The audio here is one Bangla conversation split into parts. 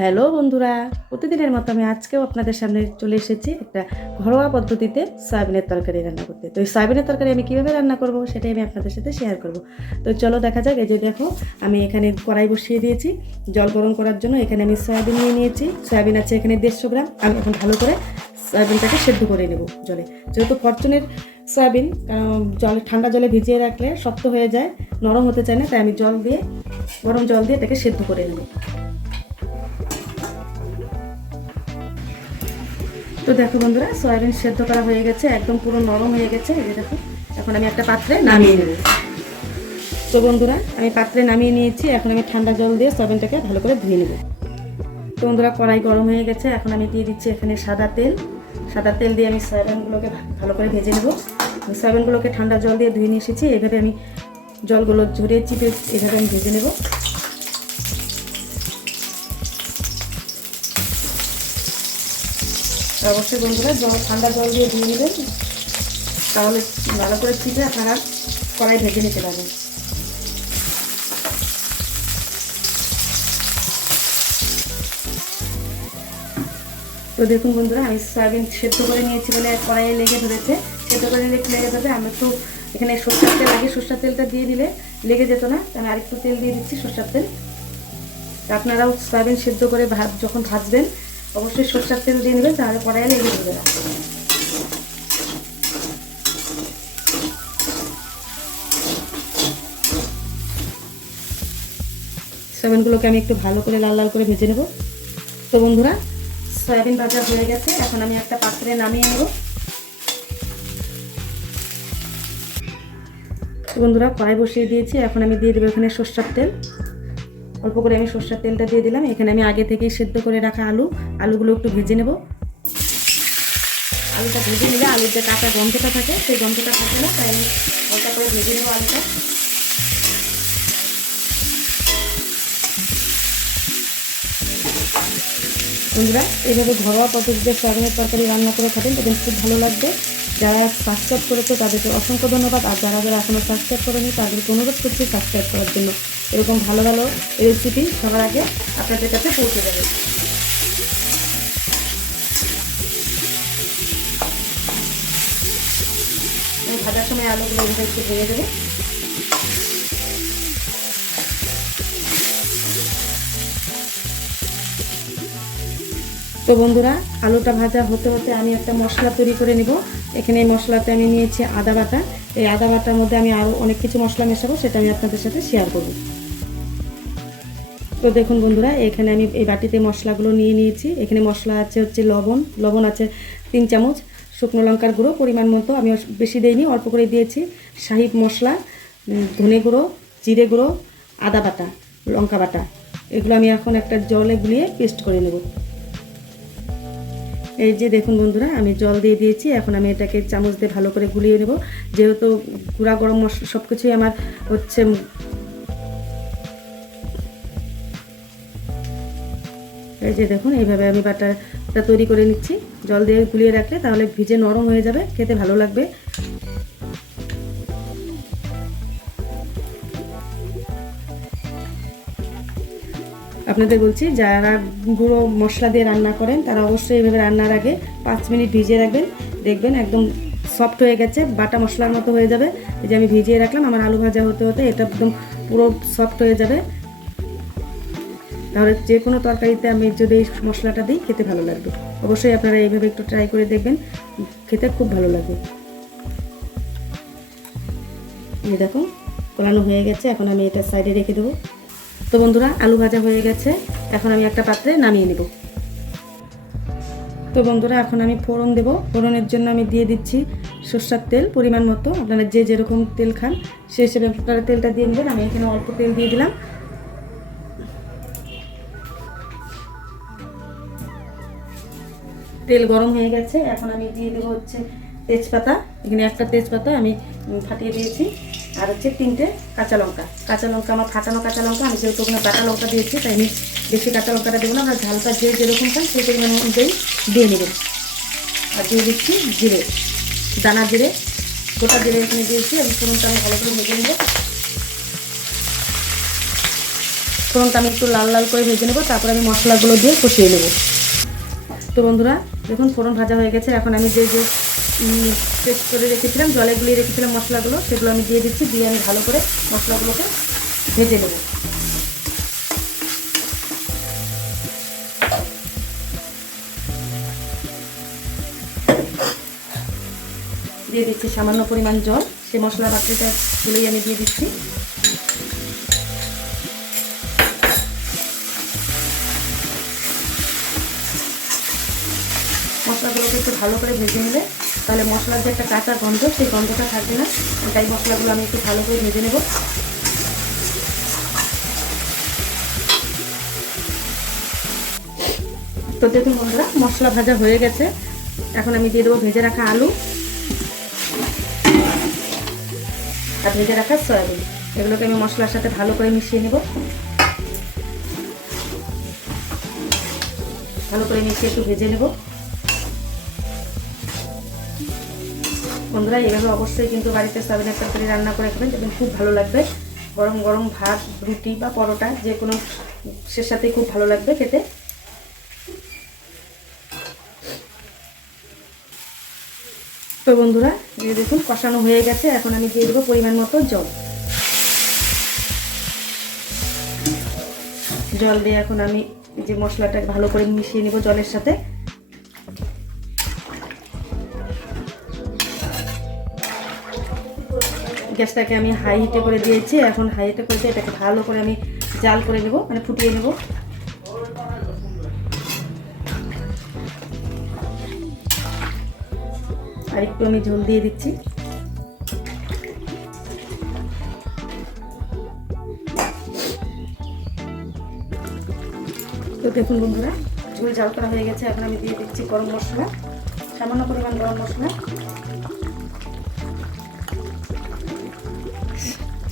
হ্যালো বন্ধুরা, প্রতিদিনের মতো আমি আজকেও আপনাদের সামনে চলে এসেছি একটা ঘরোয়া পদ্ধতিতে সয়াবিনের তরকারি রান্না করতে। তো এই সয়াবিনের তরকারি আমি কীভাবে রান্না করব সেটাই আমি আপনাদের সাথে শেয়ার করব। তো চলো দেখা যাক। এই যে দেখো, আমি এখানে কড়াই বসিয়ে দিয়েছি জল গরম করার জন্য। এখানে আমি সয়াবিন নিয়ে নিয়েছি। সয়াবিন আছে এখানে 150 গ্রাম। আমি এখন ভালো করে সয়াবিনটাকে সেদ্ধ করে নেব জলে। যেহেতু ফরচুনের সয়াবিন, জলে ঠান্ডা জলে ভিজিয়ে রাখলে শক্ত হয়ে যায়, নরম হতে চায় না, তাই আমি গরম জল দিয়ে এটাকে সেদ্ধ করে নেব। তো দেখো বন্ধুরা, সয়াবিন সেদ্ধ করা হয়ে গেছে, একদম পুরো নরম হয়ে গেছে। এই দেখো, এখন আমি একটা পাত্রে নামিয়ে নেব। তো বন্ধুরা, আমি পাত্রে নামিয়ে নিয়েছি। এখন আমি ঠান্ডা জল দিয়ে সয়াবিনটাকে ভালো করে ধুয়ে নেব। তো বন্ধুরা, কড়াই গরম হয়ে গেছে। এখন আমি দিয়ে দিচ্ছি এখানে সাদা তেল দিয়ে আমি সয়াবিনগুলোকে ভালো করে ভেজে নেব। সয়াবিনগুলোকে ঠান্ডা জল দিয়ে ধুয়ে নিয়ে এসেছি। এইভাবে আমি জলগুলো ঝরিয়ে চিপে এইভাবে আমি ভেজে নেব। অবশ্যই বন্ধুরা, ঠান্ডা জল দিয়ে ধুয়ে নেবেন, তাহলে ভালো করে চিপে আপনারা কড়াই ভেজে নিতে পারবেন। তো দেখুন বন্ধুরা, আমি সয়াবিন সেদ্ধ করে নিয়েছি বলে কড়াইয়ে লেগে ধরেছে। সেদ্ধ করে নিলে একটু লেগে ধরবে। আমি একটু এখানে সরষের তেল, আগে সরষের তেলটা দিয়ে দিলে লেগে যেত না, আমি আরেকটু তেল দিয়ে দিচ্ছি, সরষের তেল। আপনারাও সয়াবিন সেদ্ধ করে যখন ভাজবেন অবশ্যই সরষের তেল দিয়ে নেবেন, তাহলে কড়াইয়ে লেগে ধরবে না। সয়াবিনগুলোকে আমি একটু ভালো করে লাল লাল করে ভেজে নেব। তো বন্ধুরা, সয়াবিন ভাজা হয়ে গেছে। এখন আমি একটা পাত্রে নামিয়ে নেব। তো বন্ধুরা, কড়াই বসিয়ে দিয়েছি। এখন আমি দিয়ে দেবো এখানে সরষের তেল। অল্প করে আমি সরষের তেলটা দিয়ে দিলাম। এখানে আমি আগে থেকেই সেদ্ধ করে রাখা আলুগুলো একটু ভেজে নেব। আলুটা ভেজে নিলে আলুর যে কাঁচা গন্ধটা থাকে, সেই গন্ধটা থাকে না, তাই আমি হালকা করে ভেজে নেবো আলুটা। বন্ধুরা, এইভাবে ঘরোয়া পদ্ধতিতে সয়াবিনের তরকারি রান্না করে খাবেন, এবং খুব ভালো লাগবে। যারা সাবস্ক্রাইব করেছে তাদেরকে অসংখ্য ধন্যবাদ। আর যারা এখনও সাবস্ক্রাইব করেনি তাদেরকে অনুরোধ করছি সাবস্ক্রাইব করার জন্য। এরকম ভালো ভালো রেসিপি সবার আগে আপনাদের কাছে পৌঁছে যাবে। ভাজার সময় আলুগুলো একটু ভেঙে দেবে। তো বন্ধুরা, আলুটা ভাজা হতে হতে আমি একটা মশলা তৈরি করে নেব। এখানে এই মশলাতে আমি নিয়েছি আদা বাটা। এই আদা বাটার মধ্যে আমি আরও অনেক কিছু মশলা মেশাবো, সেটা আমি আপনাদের সাথে শেয়ার করব। তো দেখুন বন্ধুরা, এখানে আমি এই বাটিতে মশলাগুলো নিয়ে নিয়েছি। এখানে মশলা হচ্ছে লবণ আছে 3 চামচ, শুকনো লঙ্কার গুঁড়ো পরিমাণ মতো, আমি বেশি দিইনি, অল্প করে দিয়েছি। শাহি মশলা, ধনে গুঁড়ো, জিরে গুঁড়ো, আদা বাটা, লঙ্কা বাটা, এগুলো আমি এখন একটা জলে গুলিয়ে পেস্ট করে নেব। এই যে দেখুন বন্ধুরা, আমি জল দিয়ে দিয়েছি। এখন আমি এটাকে চামচ দিয়ে ভালো করে গুলিয়ে নেব। যেহেতু গুঁড়া গরম মশলা সব কিছুই আমার হচ্ছে, এই যে দেখুন, এইভাবে আমি বাটাটা তৈরি করে নিচ্ছি। জল দিয়ে গুলিয়ে রাখলে তাহলে ভিজে নরম হয়ে যাবে, খেতে ভালো লাগবে। আপনাদের বলছি, যারা গুঁড়ো মশলা দিয়ে রান্না করেন তারা অবশ্যই এইভাবে রান্নার আগে 5 মিনিট ভিজিয়ে রাখবেন। দেখবেন একদম সফট হয়ে গেছে, বাটা মশলার মতো হয়ে যাবে। এই যে আমি ভিজিয়ে রাখলাম, আমার আলু ভাজা হতে হতে এটা একদম পুরো সফট হয়ে যাবে। তাহলে যে কোনো তরকারিতে আমি যদি এই মশলাটা দিই খেতে ভালো লাগবে। অবশ্যই আপনারা এইভাবে একটু ট্রাই করে দেখবেন, খেতে খুব ভালো লাগবে। এই দেখুন, কলানো হয়ে গেছে। এখন আমি এটা সাইডে রেখে দেবো। তো বন্ধুরা, আলু ভাজা হয়ে গেছে। এখন আমি একটা পাত্রে নামিয়ে নেব। তো বন্ধুরা, এখন আমি ফোড়ন দেব। ফোড়নের জন্য আমি দিয়ে দিচ্ছি সরষের তেল পরিমাণ মতো। আপনারা যে যেরকম তেল খান সেই হিসেবে আপনারা তেলটা দিয়ে নেবেন। আমি এখানে অল্প তেল দিয়ে দিলাম। তেল গরম হয়ে গেছে। এখন আমি দিয়ে দেবো হচ্ছে তেজপাতা। এখানে একটা তেজপাতা আমি ফাটিয়ে দিয়েছি, আর হচ্ছে 3টে কাঁচা লঙ্কা। আমার ফাটানো কাঁচা লঙ্কা। আমি যেহেতু ওখানে বাটা লঙ্কা দিয়েছি, তাই আমি বেশি কাঁচা লঙ্কাটা দেবো না। আমরা ঝালটা যে যেরকম খান সেই পরিমাণ অনুযায়ী দিয়ে নেবেন। আর দিয়ে দিচ্ছি জিরে, দানা জিরে, গোটা জিরে এখানে দিয়েছি। আমি ফোড়নটা আমি ভালো করে ভেজে নেব। ফোড়নটা আমি একটু লাল লাল করে ভেজে নেবো, তারপর আমি মশলাগুলো দিয়ে কষিয়ে নেব। তো বন্ধুরা দেখুন ফোড়ন ভাজা হয়ে গেছে। এখন আমি যে যে পেস্ট করে রেখেছিলাম, জলে গুলিয়ে রেখেছিলাম মশলাগুলো, সেগুলো আমি দিয়ে দিচ্ছি। দিয়ে আমি ভালো করে মশলাগুলোকে ভেজে নেব। দিয়ে দিচ্ছি সামান্য পরিমাণ জল, সেই মশলা বাটিটা তুলেই আমি দিয়ে দিচ্ছি। মশলাগুলোকে একটু ভালো করে ভেজে নিলে তাহলে মশলার যে একটা কাঁচা গন্ধ, সেই গন্ধটা থাকবে না। তাই মশলাগুলো আমি একটু ভালো করে ভেজে নেব। তো দেখুন বন্ধুরা মশলা ভাজা হয়ে গেছে। এখন আমি দিয়ে দেবো ভেজে রাখা আলু আর ভেজে রাখা সয়াবিন। এগুলোকে আমি মশলার সাথে ভালো করে মিশিয়ে নেব। ভালো করে মিশিয়ে একটু ভেজে নেব। বন্ধুরা এইভাবে অবশ্যই কিন্তু বাড়িতে সয়াবিনের তরকারি রান্না করে খাবেন, দেখবেন খুব ভালো লাগবে। গরম গরম ভাত, রুটি বা পরোটা যে কোনো সের সাথেই খুব ভালো লাগবে খেতে। তো বন্ধুরা এই দেখুন কষানো হয়ে গেছে। এখন আমি দিয়ে দেবো পরিমাণ মতো জল। জল দিয়ে এখন আমি যে মশলাটা ভালো করে মিশিয়ে নেব জলের সাথে। গ্যাসটাকে আমি হাই হিটে করে দিয়েছি। এখন হাই হিটে করে দিয়ে এটাকে ভালো করে আমি জাল করে নেব, মানে ফুটিয়ে নেব। আর একটু আমি ঝোল দিয়ে দিচ্ছি। তো দেখুন বন্ধুরা ঝোল জাল করা হয়ে গেছে। এখন আমি দিয়ে দিচ্ছি গরম মশলা, সামান্য পরিমাণ গরম মশলা,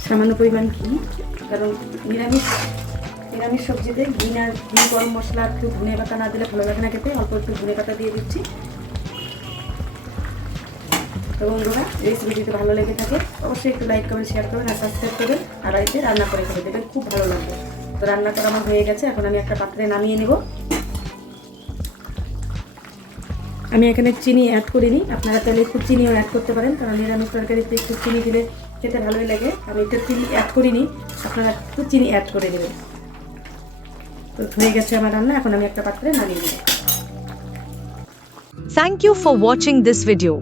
সামান্য পরিমাণ ঘি, কারণ নিরামিষ সবজিতে ঘি গরম মশলা একটু ধনে পাতা না দিলে ভালো লাগে না খেতে। অল্প একটু ধনে পাতা দিয়ে দিচ্ছি। তো বন্ধুরা রেসিপি যদি ভালো লেগে থাকে অবশ্যই একটু লাইক করবেন, শেয়ার করবেন আর সাবস্ক্রাইব করবেন। আর বাড়িতে রান্না করে খেতে দেবেন, খুব ভালো লাগবে। তো রান্না করা আমার হয়ে গেছে। এখন আমি একটা পাত্রে নামিয়ে নেব। আমি এখানে চিনি অ্যাড করিনি, আপনারা তাহলে একটু চিনিও অ্যাড করতে পারেন, কারণ নিরামিষ তরকারিতে একটু চিনি দিলে খেতে ভালোই লাগে। আমি একটু চিনি অ্যাড করিনি, আপনারা একটু চিনি অ্যাড করে দেবেন। তো হয়ে গেছে আমার রান্না। এখন আমি একটা পাত্রে নামিয়ে নেব। Thank you for watching this video.